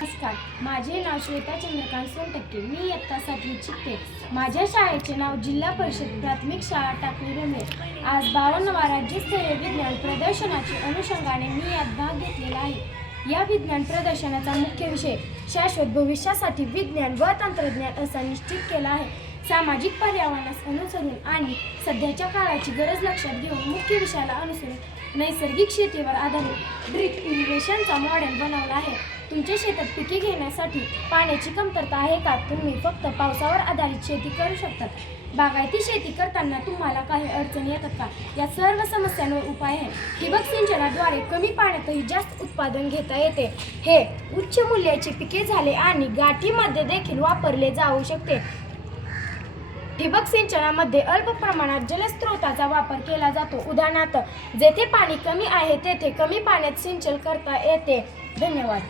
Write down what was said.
नमस्कार माझे नाव श्वेता चंद्रकांत सोनटक्के. मी इयत्ता सातवीत शिकते. माझ्या शाळेचे नाव जिल्हा परिषद प्राथमिक शाळा टाकळी रमे आज बावन्नवा राज्यस्तरीय विज्ञान प्रदर्शनाच्या अनुषंगाने मी यात भाग घेतलेला आहे. या विज्ञान प्रदर्शनाचा मुख्य विषय शाश्वत भविष्यासाठी विज्ञान व तंत्रज्ञान असा निश्चित केला आहे. सामाजिक पर्यावरणास अनुसरून आणि सध्याच्या काळाची गरज लक्षात घेऊन मुख्य विषयाला अनुसरून नैसर्गिक शेतीवर आधारित ड्रिप इरिगेशनचा मॉडेल बनवला आहे. तुमच्या शेतात पिके घेण्यासाठी पाण्याची कमतरता आहे का? तुम्ही फक्त पावसावर आधारित शेती करू शकतात बागायती शेती करताना तुम्हाला काही अडचणी येतात का? या सर्व समस्यांवर उपाय आहे ठिबक सिंचनाद्वारे कमी पाण्यातही जास्त उत्पादन घेता येते. हे उच्च मूल्याचे पिके झाले आणि गाठीमध्ये देखील वापरले जाऊ शकते. ठिबक सिंचनामध्ये अल्प प्रमाणात जलस्रोताचा वापर केला जातो. उदाहरणार्थ जेथे पाणी कमी आहे तेथे कमी पाण्यात सिंचन करता येते. धन्यवाद.